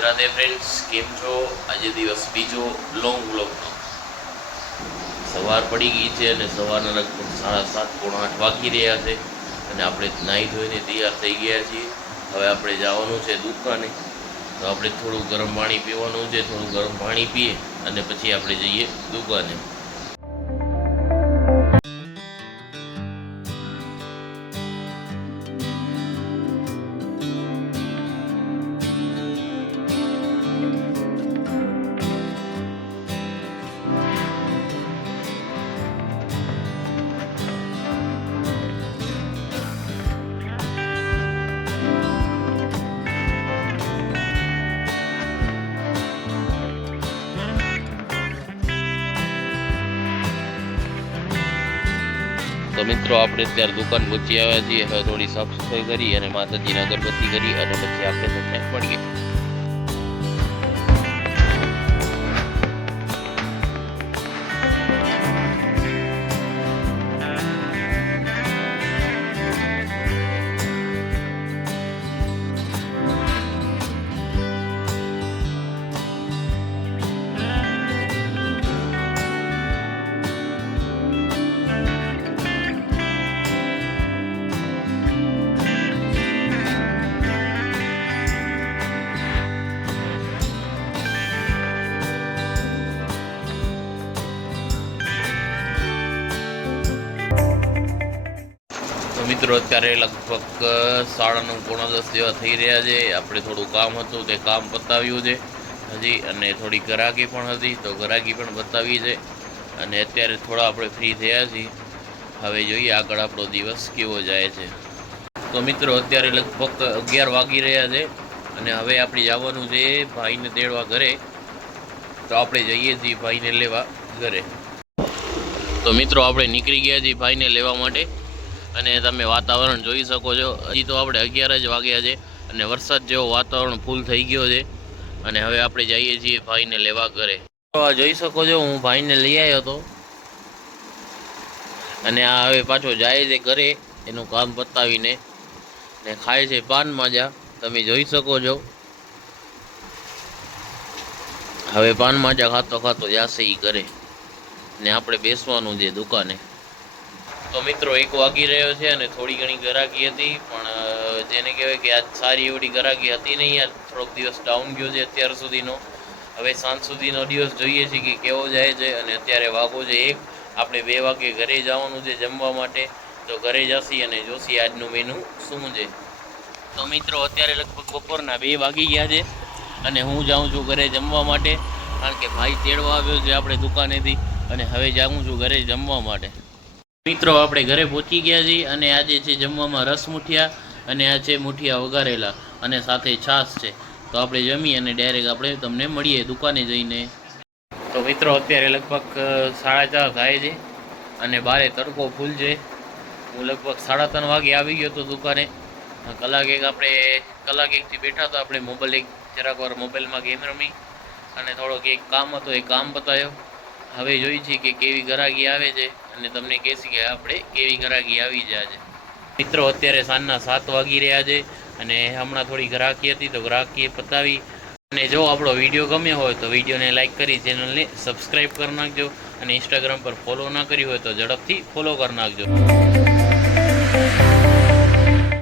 Radhe Radhe friends, કેમ છો? આજે દિવસ બીજો લોંગ વ્લોગનો સવાર પડી ગઈ છે અને સવારના લગભગ 7:30-8 વાગી રહ્યા છે અને આપણે નાહી ધોઈને તૈયાર થઈ ગયા છીએ. હવે આપણે જવાનું છે દુકાને. તો આપણે થોડું ગરમ પાણી પીવાનું છે. થોડું ગરમ પાણી પીએ અને પછી આપણે જઈએ દુકાને. તો મિત્રો, આપણે અત્યારે દુકાન પહોંચી આવ્યા છીએ. હવે થોડી સાફ સફાઈ કરી અને માતાજીને અગરબત્તી કરી અને પછી આપણે તમને મળીએ. મિત્રો, અત્યારે લગભગ 9:30-9:45 જેવા થઈ રહ્યા છે. આપણે થોડું કામ હતું તે કામ પતાવ્યું છે હજી, અને થોડી ગરાગી પણ હતી તો ગરાગી પણ પતાવી છે. અને અત્યારે થોડા આપણે ફ્રી થયા છીએ. હવે જોઈએ આગળ આપણો દિવસ કેવો જાય છે. તો મિત્રો, અત્યારે લગભગ 11 વાગી રહ્યા છે અને હવે આપણે જવાનું છે ભાઈને તેડવા ઘરે. તો આપણે જઈએ છીએ ભાઈને લેવા ઘરે. તો મિત્રો, આપણે નીકળી ગયા છીએ ભાઈને લેવા માટે. અને તમે વાતાવરણ જોઈ શકો છો. હજી તો આપણે 11 જ વાગ્યા છે અને વરસાદ જેવો વાતાવરણ ફૂલ થઈ ગયો છે. અને હવે આપણે જઈએ છીએ ભાઈને લેવા ઘરે. તો આ જોઈ શકો છો, હું ભાઈને લઈ આવ્યો હતો અને આ હવે પાછો જાય છે ઘરે એનું કામ પતાવીને. ને ખાય છે પાન માજા, તમે જોઈ શકો છો. હવે પાન માજા ખાતો ખાતો જશે એ ઘરે ને આપણે બેસવાનું છે દુકાને. તો મિત્રો, 1 વાગી રહ્યો છે અને થોડી ઘણી ગરાકી હતી, પણ જેને કહેવાય કે આજ સારી એવડી ગરાકી હતી નહીં. યાર, થોડોક દિવસ ડાઉન ગયો છે અત્યાર સુધીનો. હવે સાંજ સુધીનો દિવસ જોઈએ છે કે કેવો જાય છે. અને અત્યારે વાગો છે 1. આપણે 2 વાગે ઘરે જવાનું છે જમવા માટે. તો ઘરે જશી અને જોશી આજનું મેનુ શું છે. તો મિત્રો, અત્યારે લગભગ બપોરના 2 વાગી ગયા છે અને હું જાઉં છું ઘરે જમવા માટે, કારણ કે ભાઈ તેડવા આવ્યો છે આપણે દુકાનેથી. અને હવે જાઉં છું ઘરે જમવા માટે. મિત્રો, આપણે ઘરે પહોંચી ગયા છીએ અને આજે છે જમવામાં રસ મુઠિયા અને આ છે મુઠિયા વઘારેલા અને સાથે છાશ છે. તો આપણે જમી અને ડાયરેક્ટ આપણે તમને મળીએ દુકાને જઈને. તો મિત્રો, અત્યારે લગભગ 4:30 થાય છે અને બારે તડકો ફૂલ છે. હું લગભગ 3:30 વાગે આવી ગયો હતો દુકાને. કલાક 1થી બેઠા હતા આપણે. જરાક વાર મોબાઈલમાં ગેમ રમી અને થોડોક એક કામ હતો એ કામ બતાવ્યો. હવે જોઈ છીએ કે કેવી ગરાગી આવે છે અને તમને કહેશી કે આપણે કેવી ગરાગી આવી જાય છે. મિત્રો, અત્યારે સાંજના 7 વાગી રહ્યા છે અને હમણાં થોડી ગરાકી હતી તો ગરાકી પતાવી. અને જો આપણો વિડીયો ગમ્યો હોય તો વિડીયોને લાઇક કરી ચેનલને સબસ્ક્રાઈબ કરી નાખજો. અને ઇન્સ્ટાગ્રામ પર ફોલો ના કરી હોય તો ઝડપથી ફોલો કરી નાખજો.